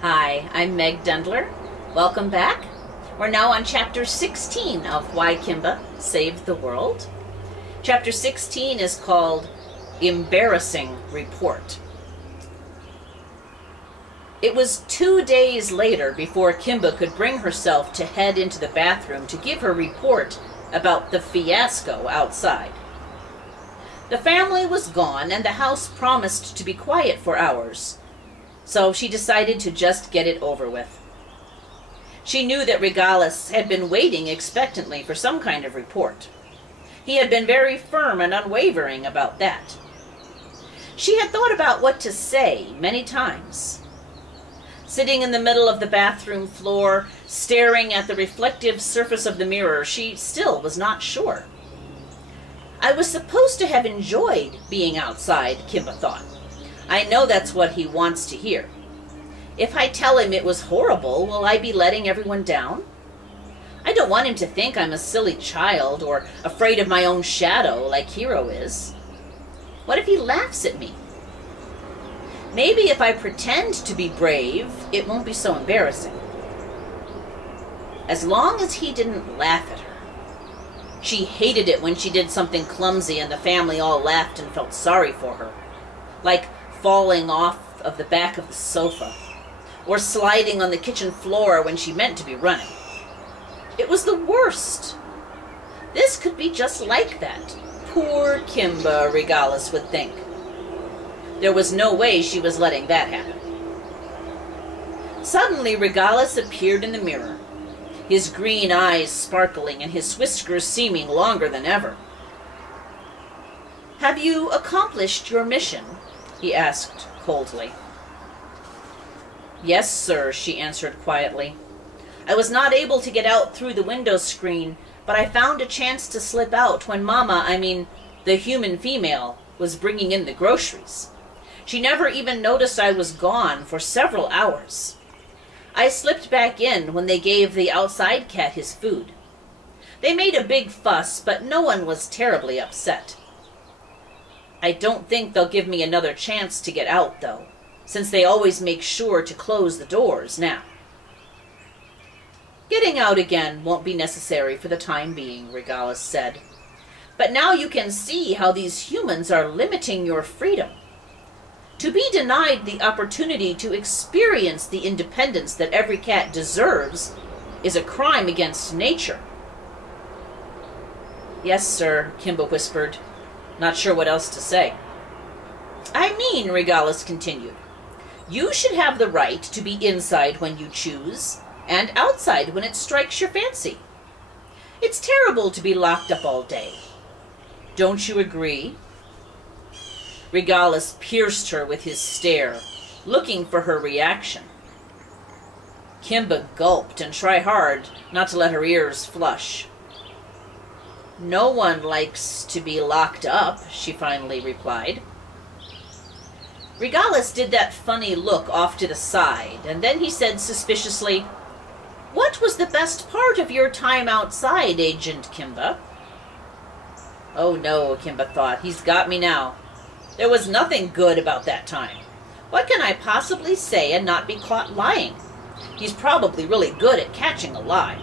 Hi, I'm Meg Dendler. Welcome back. We're now on Chapter 16 of Why Kimba Saved the World. Chapter 16 is called Embarrassing Report. It was 2 days later before Kimba could bring herself to head into the bathroom to give her report about the fiasco outside. The family was gone and the house promised to be quiet for hours, so she decided to just get it over with. She knew that Regalis had been waiting expectantly for some kind of report. He had been very firm and unwavering about that. She had thought about what to say many times. Sitting in the middle of the bathroom floor, staring at the reflective surface of the mirror, she still was not sure. I was supposed to have enjoyed being outside, Kimba thought. I know that's what he wants to hear. If I tell him it was horrible, will I be letting everyone down? I don't want him to think I'm a silly child or afraid of my own shadow like Hero is. What if he laughs at me? Maybe if I pretend to be brave, it won't be so embarrassing. As long as he didn't laugh at her. She hated it when she did something clumsy and the family all laughed and felt sorry for her. Like falling off of the back of the sofa, or sliding on the kitchen floor when she meant to be running. It was the worst. This could be just like that. Poor Kimba, Regalis would think. There was no way she was letting that happen. Suddenly, Regalis appeared in the mirror, his green eyes sparkling and his whiskers seeming longer than ever. "Have you accomplished your mission?" he asked coldly. "Yes, sir," she answered quietly. "I was not able to get out through the window screen, but I found a chance to slip out when the human female, was bringing in the groceries. She never even noticed I was gone for several hours. I slipped back in when they gave the outside cat his food. They made a big fuss, but no one was terribly upset. I don't think they'll give me another chance to get out, though, since they always make sure to close the doors now." "Getting out again won't be necessary for the time being," Regalis said. "But now you can see how these humans are limiting your freedom. To be denied the opportunity to experience the independence that every cat deserves is a crime against nature." "Yes, sir," Kimba whispered, not sure what else to say. "I mean," Regalis continued, "you should have the right to be inside when you choose, and outside when it strikes your fancy. It's terrible to be locked up all day. Don't you agree?" Regalis pierced her with his stare, looking for her reaction. Kimba gulped and tried hard not to let her ears flush. "No one likes to be locked up," she finally replied. Regalis did that funny look off to the side, and then he said suspiciously, "What was the best part of your time outside, Agent Kimba?" Oh no, Kimba thought, he's got me now. There was nothing good about that time. What can I possibly say and not be caught lying? He's probably really good at catching a lie.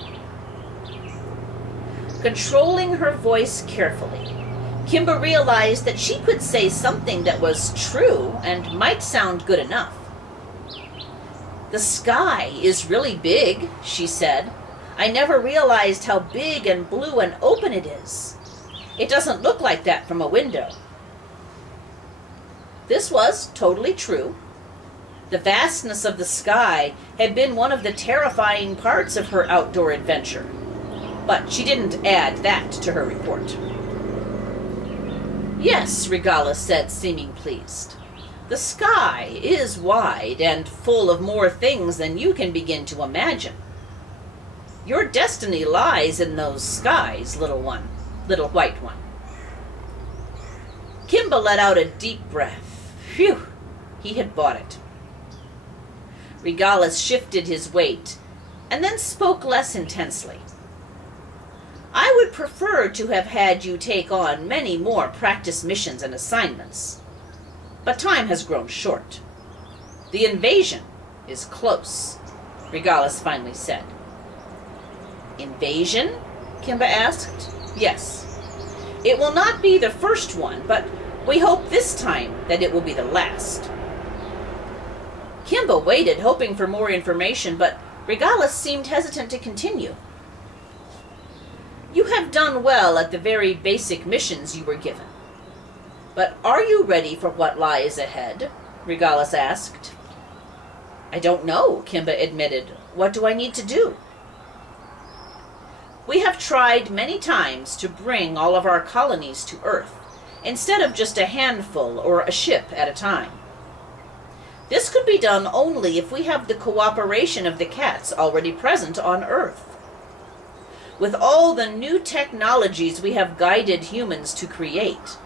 Controlling her voice carefully, Kimba realized that she could say something that was true and might sound good enough. "The sky is really big," she said. "I never realized how big and blue and open it is. It doesn't look like that from a window." This was totally true. The vastness of the sky had been one of the terrifying parts of her outdoor adventure, but she didn't add that to her report. "Yes," Regalis said, seeming pleased. "The sky is wide and full of more things than you can begin to imagine. Your destiny lies in those skies, little white one." Kimba let out a deep breath. Phew! He had bought it. Regalis shifted his weight, and then spoke less intensely. "I would prefer to have had you take on many more practice missions and assignments, but time has grown short. The invasion is close, Regalis finally said. Invasion? Kimba asked. Yes. It will not be the first one, but we hope this time that it will be the last. Kimba waited, hoping for more information, but Regalis seemed hesitant to continue. You have done well at the very basic missions you were given. But are you ready for what lies ahead? Regalis asked. I don't know, Kimba admitted. What do I need to do? We have tried many times to bring all of our colonies to Earth, instead of just a handful or a ship at a time. This could be done only if we have the cooperation of the cats already present on Earth. With all the new technologies we have guided humans to create,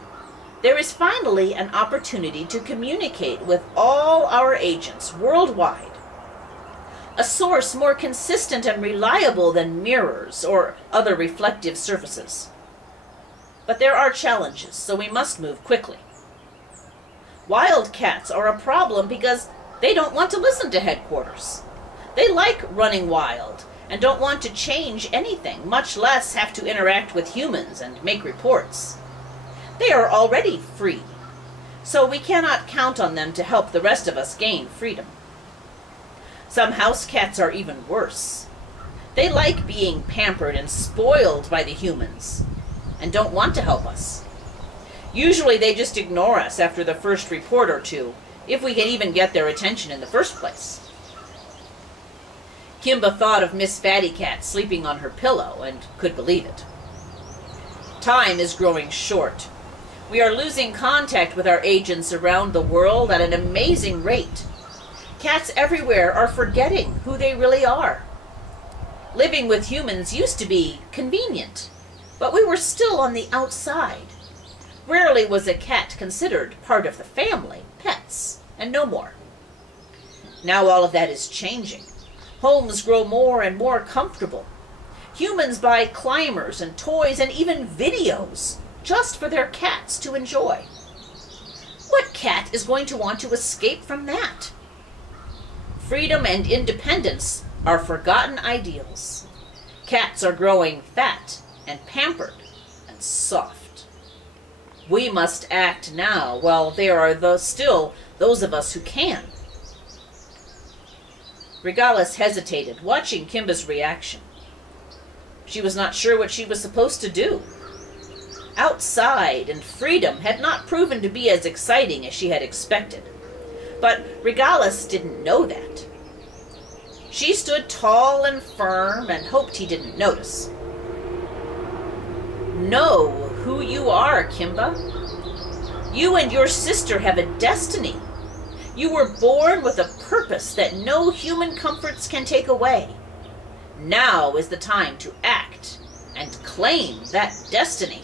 there is finally an opportunity to communicate with all our agents worldwide. A source more consistent and reliable than mirrors or other reflective surfaces. But there are challenges, so we must move quickly. Wildcats are a problem because they don't want to listen to headquarters. They like running wild and don't want to change anything, much less have to interact with humans and make reports. They are already free, so we cannot count on them to help the rest of us gain freedom. Some house cats are even worse. They like being pampered and spoiled by the humans and don't want to help us. Usually they just ignore us after the first report or two, if we can even get their attention in the first place. Kimba thought of Miss Fatty Cat sleeping on her pillow and could believe it. Time is growing short. We are losing contact with our agents around the world at an amazing rate. Cats everywhere are forgetting who they really are. Living with humans used to be convenient, but we were still on the outside. Rarely was a cat considered part of the family, pets, and no more. Now all of that is changing. Homes grow more and more comfortable. Humans buy climbers and toys and even videos just for their cats to enjoy. What cat is going to want to escape from that? Freedom and independence are forgotten ideals. Cats are growing fat and pampered and soft. We must act now while there are still those of us who can. Regalis hesitated, watching Kimba's reaction. She was not sure what she was supposed to do. Outside and freedom had not proven to be as exciting as she had expected. But Regalis didn't know that. She stood tall and firm and hoped he didn't notice. Know who you are, Kimba. You and your sister have a destiny. You were born with a purpose that no human comforts can take away. Now is the time to act and claim that destiny.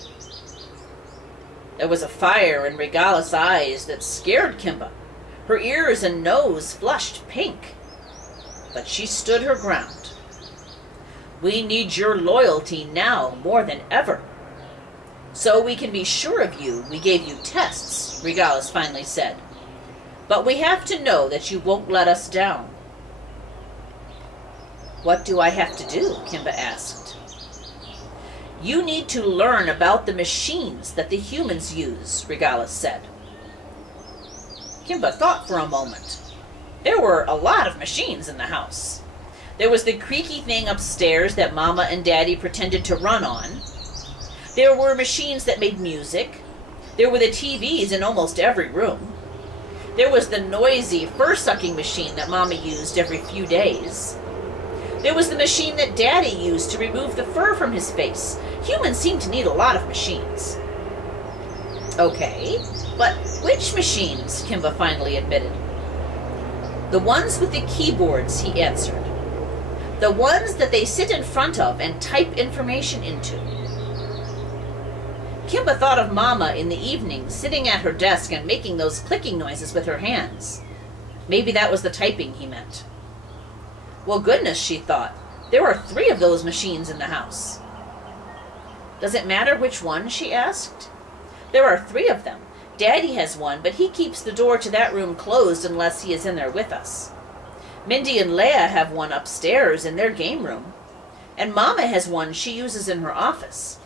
There was a fire in Regalis' eyes that scared Kimba. Her ears and nose flushed pink. But she stood her ground. We need your loyalty now more than ever. So we can be sure of you, we gave you tests, Regalis finally said. But we have to know that you won't let us down. What do I have to do? Kimba asked. You need to learn about the machines that the humans use, Regalis said. Kimba thought for a moment. There were a lot of machines in the house. There was the creaky thing upstairs that Mama and Daddy pretended to run on. There were machines that made music. There were the TVs in almost every room. There was the noisy fur-sucking machine that Mama used every few days. There was the machine that Daddy used to remove the fur from his face. Humans seem to need a lot of machines. Okay, but which machines? Kimba finally admitted. The ones with the keyboards, he answered. The ones that they sit in front of and type information into. Kimba thought of Mama in the evening, sitting at her desk and making those clicking noises with her hands. Maybe that was the typing he meant. Well, goodness, she thought. There are 3 of those machines in the house. Does it matter which one? She asked. There are 3 of them. Daddy has one, but he keeps the door to that room closed unless he is in there with us. Mindy and Leia have one upstairs in their game room, and Mama has one she uses in her office.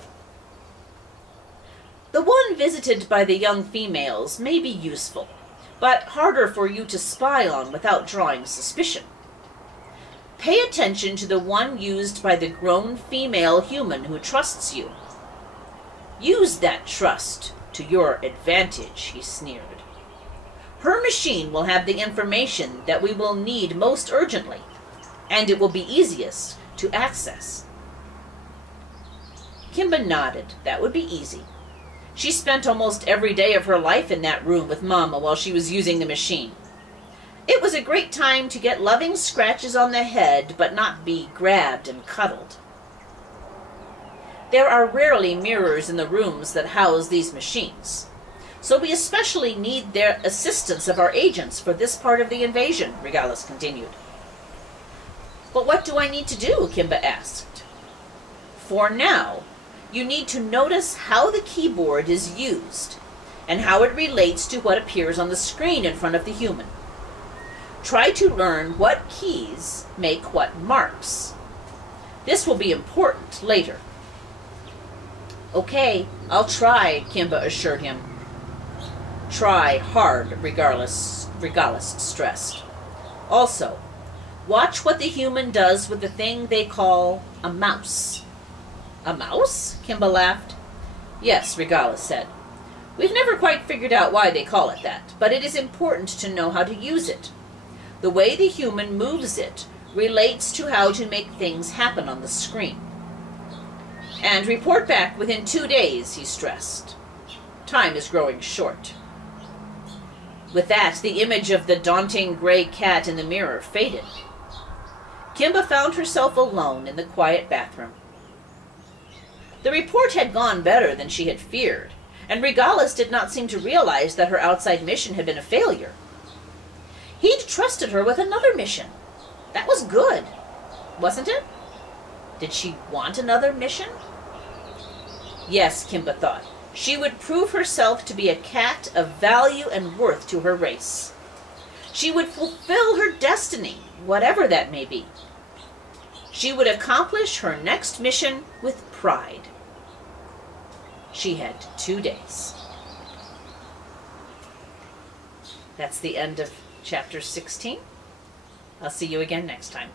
The one visited by the young females may be useful, but harder for you to spy on without drawing suspicion. Pay attention to the one used by the grown female human who trusts you. Use that trust to your advantage, he sneered. Her machine will have the information that we will need most urgently, and it will be easiest to access. Kimba nodded. That would be easy. She spent almost every day of her life in that room with Mama while she was using the machine. It was a great time to get loving scratches on the head, but not be grabbed and cuddled. There are rarely mirrors in the rooms that house these machines, so we especially need their assistance of our agents for this part of the invasion, Regalis continued. But what do I need to do? Kimba asked. For now, you need to notice how the keyboard is used and how it relates to what appears on the screen in front of the human. Try to learn what keys make what marks. This will be important later. Okay, I'll try, Kimba assured him. Try hard, Regalis stressed. Also, watch what the human does with the thing they call a mouse. A mouse? Kimba laughed. Yes, Regalis said. We've never quite figured out why they call it that, but it is important to know how to use it. The way the human moves it relates to how to make things happen on the screen. And report back within 2 days, he stressed. Time is growing short. With that, the image of the daunting gray cat in the mirror faded. Kimba found herself alone in the quiet bathroom. The report had gone better than she had feared, and Regalis did not seem to realize that her outside mission had been a failure. He'd trusted her with another mission. That was good, wasn't it? Did she want another mission? Yes, Kimba thought. She would prove herself to be a cat of value and worth to her race. She would fulfill her destiny, whatever that may be. She would accomplish her next mission with pride. She had 2 days. That's the end of Chapter 16. I'll see you again next time.